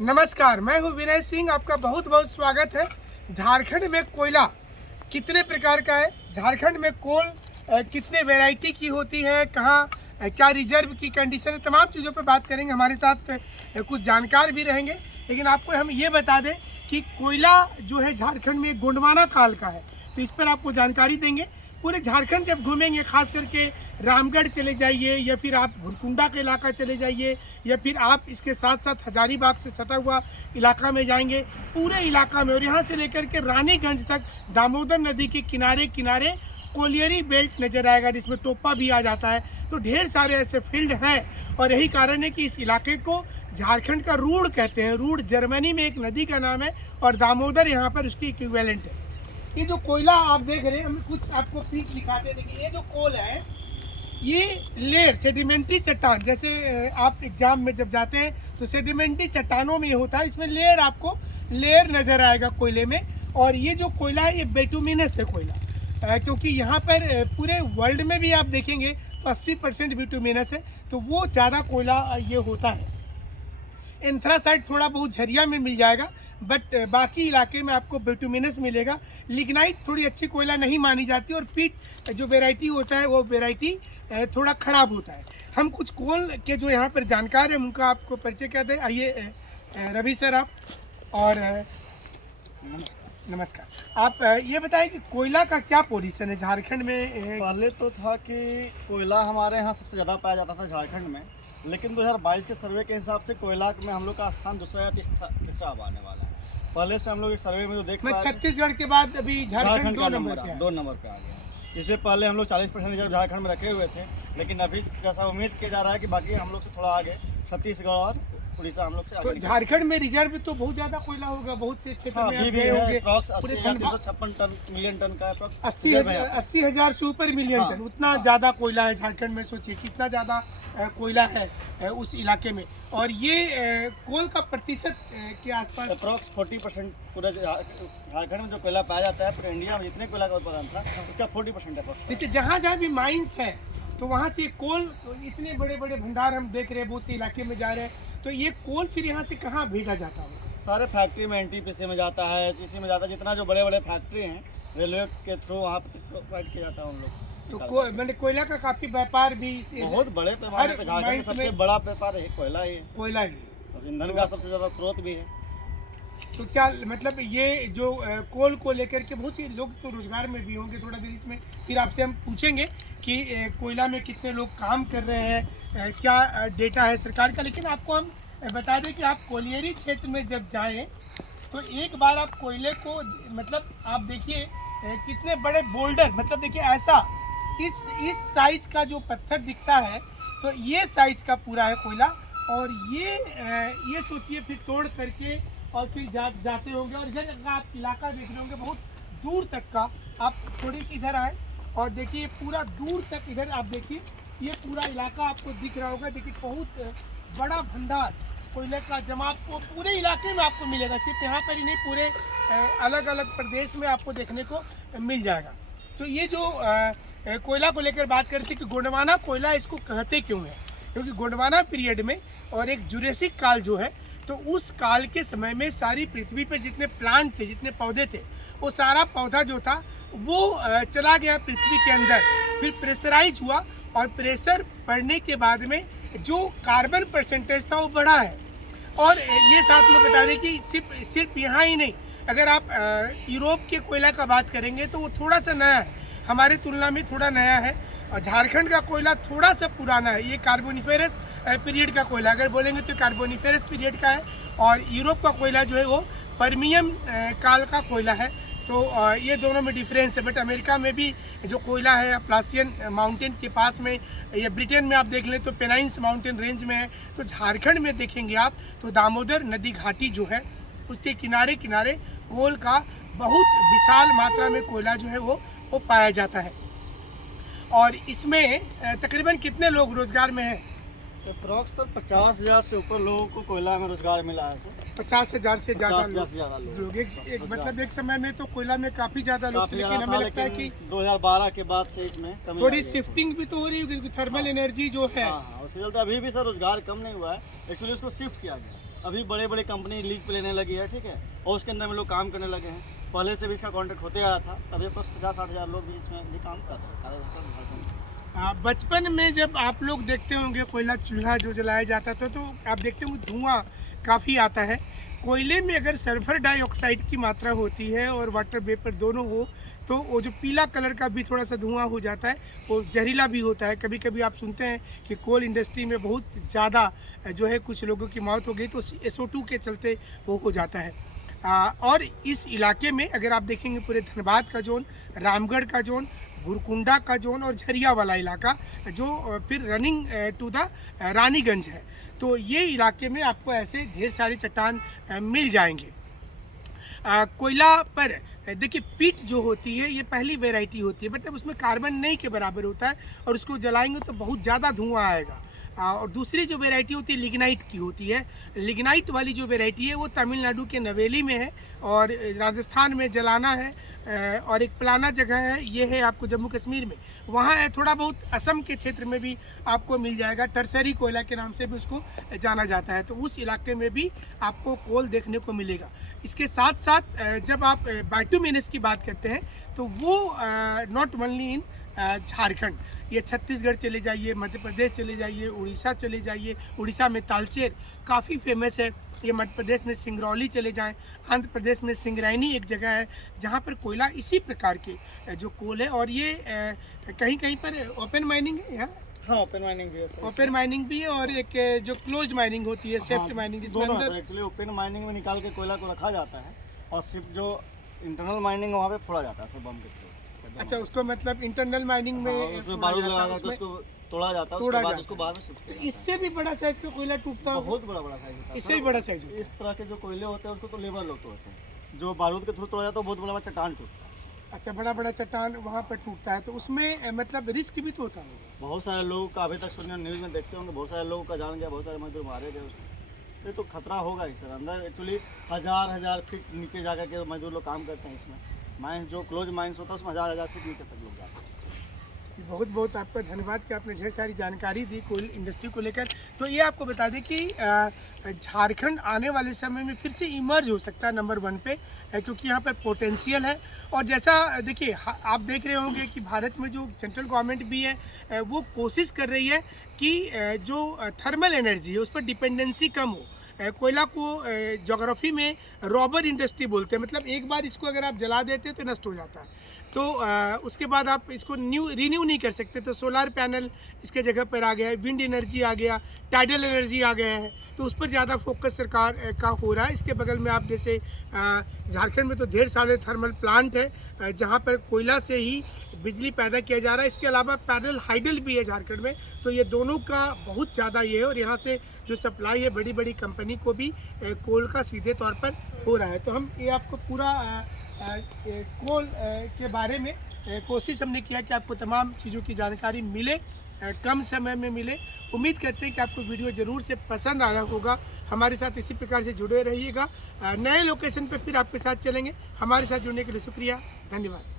नमस्कार, मैं हूं विनय सिंह। आपका बहुत बहुत स्वागत है। झारखंड में कोयला कितने प्रकार का है, झारखंड में कोल कितने वैरायटी की होती है, कहाँ क्या रिजर्व की कंडीशन है, तमाम चीज़ों पर बात करेंगे। हमारे साथ कुछ जानकार भी रहेंगे, लेकिन आपको हम ये बता दें कि कोयला जो है झारखंड में गोंडवाना काल का है, तो इस पर आपको जानकारी देंगे। पूरे झारखंड जब घूमेंगे, खास करके रामगढ़ चले जाइए या फिर आप भुरकुंडा का इलाका चले जाइए या फिर आप इसके साथ साथ हजारीबाग से सटा हुआ इलाका में जाएंगे, पूरे इलाका में और यहाँ से लेकर के रानीगंज तक दामोदर नदी के किनारे किनारे कोलियरी बेल्ट नजर आएगा, जिसमें टोपा भी आ जाता है। तो ढेर सारे ऐसे फील्ड हैं और यही कारण है कि इस इलाके को झारखंड का रूड़ कहते हैं। रूड़ जर्मनी में एक नदी का नाम है और दामोदर यहाँ पर उसकी इक्विवेलेंट है। ये जो कोयला आप देख रहे हैं, हम कुछ आपको पिक दिखाते हैं। देखिए, ये जो कोल है, ये लेयर सेडिमेंट्री चट्टान, जैसे आप एग्जाम में जब जाते हैं तो सेडिमेंट्री चट्टानों में होता है, इसमें लेयर आपको लेयर नजर आएगा कोयले में। और ये जो कोयला है ये बिटुमिनस है कोयला, क्योंकि यहाँ पर पूरे वर्ल्ड में भी आप देखेंगे तो 80% बिटुमिनस है, तो वो ज़्यादा कोयला ये होता है। एंथ्रासाइट थोड़ा बहुत झरिया में मिल जाएगा, बट बाकी इलाके में आपको बिटुमिनस मिलेगा। लिग्नाइट थोड़ी अच्छी कोयला नहीं मानी जाती और पीट जो वेराइटी होता है वो वेराइटी थोड़ा ख़राब होता है। हम कुछ कोल के जो यहाँ पर जानकार हैं उनका आपको परिचय कहते हैं। आइए रवि सर, आप और नमस्कार। आप ये बताएं कि कोयला का क्या पोजीशन है झारखंड में। पहले तो था कि कोयला हमारे यहाँ सबसे ज़्यादा पाया जाता था झारखंड में, लेकिन 2022 के सर्वे के हिसाब से कोयला में हम लोग का स्थान दूसरा या तीसरा अब आने वाला है। पहले से हम लोग इस सर्वे में जो देख रहे छत्तीसगढ़ के बाद अभी झारखंड का नंबर 2 नंबर पे आ गया। इससे पहले हम लोग 40% रिजर्व झारखंड में रखे हुए थे, लेकिन अभी जैसा उम्मीद किया जा रहा है कि बाकी हम लोग से थोड़ा आगे छत्तीसगढ़ और उड़ीसा हम लोग से तो झारखंड में रिजर्व तो बहुत ज्यादा कोयला होगा, बहुत से क्षेत्र में अभी भी है। अप्रॉक्स 80,356 टन मिलियन टन का 80,000 से ऊपर मिलियन टन, उतना ज्यादा कोयला है झारखंड में। सोचिए कितना ज्यादा कोयला है उस इलाके में। और ये कोल का प्रतिशत के आसपास अप्रॉक्स 40% पूरे झारखंड में जो कोयला पाया जाता है, पूरे इंडिया में जितने कोयला का उत्पादन था उसका 40% अप्रॉक्स। जैसे जहाँ भी माइंस है तो वहाँ से कोल, इतने बड़े बड़े भंडार हम देख रहे हैं, बहुत से इलाके में जा रहे हैं, तो ये कोल फिर यहाँ से कहाँ भेजा जाता है? सारे फैक्ट्री में एनटीपीसी में जाता है, एचईसी में जाता है, जितना जो बड़े बड़े फैक्ट्री हैं रेलवे के थ्रू वहाँ पर प्रोवाइड किया जाता है हम लोग। तो मैंने कोयला का काफी व्यापार भी बहुत बड़े पैमाने पे झारखंड में सबसे बड़ा व्यापार है कोयला ही है। कोयला ही और ईंधन का सबसे ज्यादा स्रोत भी है। तो क्या मतलब ये जो कोल को लेकर के बहुत से लोग तो रोजगार में भी होंगे। थोड़ा देर इसमें फिर आपसे हम पूछेंगे कि कोयला में कितने लोग काम कर रहे हैं, क्या डेटा है सरकार का। लेकिन आपको हम बता दें कि आप कोलियरी क्षेत्र में जब जाएं तो एक बार आप कोयले को मतलब आप देखिए कितने बड़े बोल्डर, मतलब देखिए ऐसा इस साइज का जो पत्थर दिखता है, तो ये साइज का पूरा है कोयला। और ये सोचिए फिर तोड़ करके और फिर जाते होंगे। और इधर आप इलाका देख रहे होंगे बहुत दूर तक का। आप थोड़ी सी इधर आए और देखिए पूरा दूर तक इधर आप देखिए, ये पूरा इलाका आपको दिख रहा होगा। देखिए बहुत बड़ा भंडार कोयले का जमा आपको पूरे इलाके में आपको मिलेगा, सिर्फ यहाँ पर ही नहीं, पूरे अलग अलग प्रदेश में आपको देखने को मिल जाएगा। तो ये जो कोयला को लेकर बात करते कि गोंडवाना कोयला इसको कहते क्यों है, क्योंकि गोंडवाना पीरियड में और एक जुरेसिक काल जो है, तो उस काल के समय में सारी पृथ्वी पर जितने प्लांट थे, जितने पौधे थे, वो सारा पौधा जो था वो चला गया पृथ्वी के अंदर, फिर प्रेशराइज हुआ और प्रेशर बढ़ने के बाद में जो कार्बन परसेंटेज था वो बढ़ा है। और ये साथ में बता दें कि सिर्फ यहाँ ही नहीं, अगर आप यूरोप के कोयला का बात करेंगे तो वो थोड़ा सा नया है, हमारी तुलना में थोड़ा नया है। और झारखंड का कोयला थोड़ा सा पुराना है, ये कार्बोनिफेरस पीरियड का कोयला अगर बोलेंगे तो कार्बोनिफेरस पीरियड का है। और यूरोप का कोयला जो है वो परमियम काल का कोयला है। तो ये दोनों में डिफरेंस है। बट अमेरिका में भी जो कोयला है अप्लासियन माउंटेन के पास में, या ब्रिटेन में आप देख लें तो पेनाइन्स माउंटेन रेंज में है। तो झारखंड में देखेंगे आप तो दामोदर नदी घाटी जो है उसके किनारे किनारे कोल का बहुत विशाल मात्रा में कोयला जो है वो पाया जाता है। और इसमें तकरीबन कितने लोग रोजगार में हैं? अप्रॉक्स 50,000 से ऊपर लोगों को कोयला में रोजगार मिला है। 50,000 से ज़्यादा लोग मतलब एक समय में तो कोयला में काफ़ी ज़्यादा लोग, लेकिन हमें लगता है कि 2012 के बाद से इसमें थोड़ी शिफ्टिंग भी तो हो रही है, क्योंकि थर्मल एनर्जी जो है उसके चलते अभी भी सर रोजगार कम नहीं हुआ है। एक्चुअली उसको शिफ्ट किया गया। अभी बड़े बड़े कंपनी लीज पे लेने लगी है, ठीक है, और उसके अंदर में लोग काम करने लगे हैं। पहले से भी इसका कॉन्ट्रैक्ट होते आया था, तभी अप्रॉक्स 50-60 हज़ार लोग भी इसमें भी काम कर रहे हैं। बचपन में जब आप लोग देखते होंगे कोयला चूल्हा जो जलाया जाता था तो आप देखते होंगे धुआं काफ़ी आता है। कोयले में अगर सल्फर डाइऑक्साइड की मात्रा होती है और वाटर वेपर दोनों हो तो वो जो पीला कलर का भी थोड़ा सा धुआं हो जाता है, वो जहरीला भी होता है। कभी कभी आप सुनते हैं कि कोल इंडस्ट्री में बहुत ज़्यादा जो है कुछ लोगों की मौत हो गई तो SO2 के चलते वो हो जाता है। और इस इलाके में अगर आप देखेंगे पूरे धनबाद का जोन, रामगढ़ का जोन, गुरकुंडा का जोन और झरिया वाला इलाका जो फिर रनिंग टू द रानीगंज है, तो ये इलाके में आपको ऐसे ढेर सारे चट्टान मिल जाएंगे। कोयला पर देखिए पीट जो होती है ये पहली वैरायटी होती है, मतलब उसमें कार्बन नहीं के बराबर होता है और उसको जलाएंगे तो बहुत ज़्यादा धुआं आएगा। और दूसरी जो वैरायटी होती है लिग्नाइट की होती है। लिग्नाइट वाली जो वैरायटी है वो तमिलनाडु के नवेली में है और राजस्थान में जलाना है और एक प्लाना जगह है, ये है आपको जम्मू कश्मीर में, वहाँ है। थोड़ा बहुत असम के क्षेत्र में भी आपको मिल जाएगा, टर्सरी कोयला के नाम से भी उसको जाना जाता है, तो उस इलाके में भी आपको कोल देखने को मिलेगा। इसके साथ साथ जब आप बाइटुमिनस की बात करते हैं तो वो नॉट ओनली इन झारखंड, ये छत्तीसगढ़ चले जाइए, मध्य प्रदेश चले जाइए, उड़ीसा चले जाइए, उड़ीसा में तालचेर काफ़ी फेमस है, ये मध्य प्रदेश में सिंगरौली चले जाएं, आंध्र प्रदेश में सिंगरैनी एक जगह है जहाँ पर कोयला इसी प्रकार के जो कोल है। और ये कहीं कहीं पर ओपन माइनिंग है यहाँ। हाँ, ओपन माइनिंग भी है सर। ओपन माइनिंग भी है और एक जो क्लोज्ड माइनिंग होती है, सेफ्ट माइनिंग, जिसमें अंदर एक्चुअली ओपन माइनिंग में निकाल के कोयला को रखा जाता है और सिर्फ जो इंटरनल माइनिंग वहाँ पे फोड़ा जाता है सर बम के थ्रू। अच्छा, उसको मतलब इंटरनल माइनिंग में उसमें बारूद लगा कर उसको तोड़ा जाता है, उसके बाद उसको बाद में शिफ्ट किया जाता है। इससे भी बड़ा साइज का कोयला टूटता है, बहुत बड़ा साइज होता है, इससे भी बड़ा साइज। इस तरह के जो कोयले होते हैं उसको तो लेबर लोग तोड़ते हैं, जो बारूद के थ्रू तोड़ा जाता है बहुत बड़ा चट्टान टूटता है। अच्छा, बड़ा बड़ा चट्टान वहाँ पर टूटता है, तो उसमें मतलब रिस्क भी तो होता होगा। बहुत सारे लोगों का अभी तक सुनिए न्यूज़ में देखते होंगे, बहुत सारे लोगों का जान गया, बहुत सारे मजदूर मारे गए उसमें। ये तो खतरा होगा ही सर। अंदर एक्चुअली हजार फीट नीचे जाकर के मजदूर लोग काम करते हैं इसमें। माइंस जो क्लोज माइंस होता है उसमें हजार फीट नीचे तक लोग जाते हैं। बहुत बहुत आपका धन्यवाद कि आपने ढेर सारी जानकारी दी कोयल इंडस्ट्री को लेकर। तो ये आपको बता दें कि झारखंड आने वाले समय में फिर से इमर्ज हो सकता है नंबर 1 पे, क्योंकि यहाँ पर पोटेंशियल है। और जैसा देखिए आप देख रहे होंगे कि भारत में जो सेंट्रल गवर्नमेंट भी है वो कोशिश कर रही है कि जो थर्मल एनर्जी है उस पर डिपेंडेंसी कम हो। कोयला को ज्योग्राफी में रॉबर इंडस्ट्री बोलते हैं, मतलब एक बार इसको अगर आप जला देते हैं तो नष्ट हो जाता है, तो उसके बाद आप इसको रिन्यू नहीं कर सकते। तो सोलार पैनल इसके जगह पर आ गया है, विंड एनर्जी आ गया, टाइडल एनर्जी आ गया है, तो उस पर ज़्यादा फोकस सरकार का हो रहा है। इसके बगल में आप जैसे झारखंड में तो ढेर सारे थर्मल प्लांट है जहाँ पर कोयला से ही बिजली पैदा किया जा रहा है। इसके अलावा पैडल हाइडल भी है झारखंड में, तो ये दोनों का बहुत ज़्यादा ये है। और यहाँ से जो सप्लाई है बड़ी बड़ी कंपनी को भी कोल का सीधे तौर पर हो रहा है। तो हम ये आपको पूरा कोल के बारे में कोशिश हमने किया कि आपको तमाम चीज़ों की जानकारी मिले, कम समय में मिले। उम्मीद करते हैं कि आपको वीडियो ज़रूर से पसंद आया होगा। हमारे साथ इसी प्रकार से जुड़े रहिएगा, नए लोकेशन पे फिर आपके साथ चलेंगे। हमारे साथ जुड़ने के लिए शुक्रिया, धन्यवाद।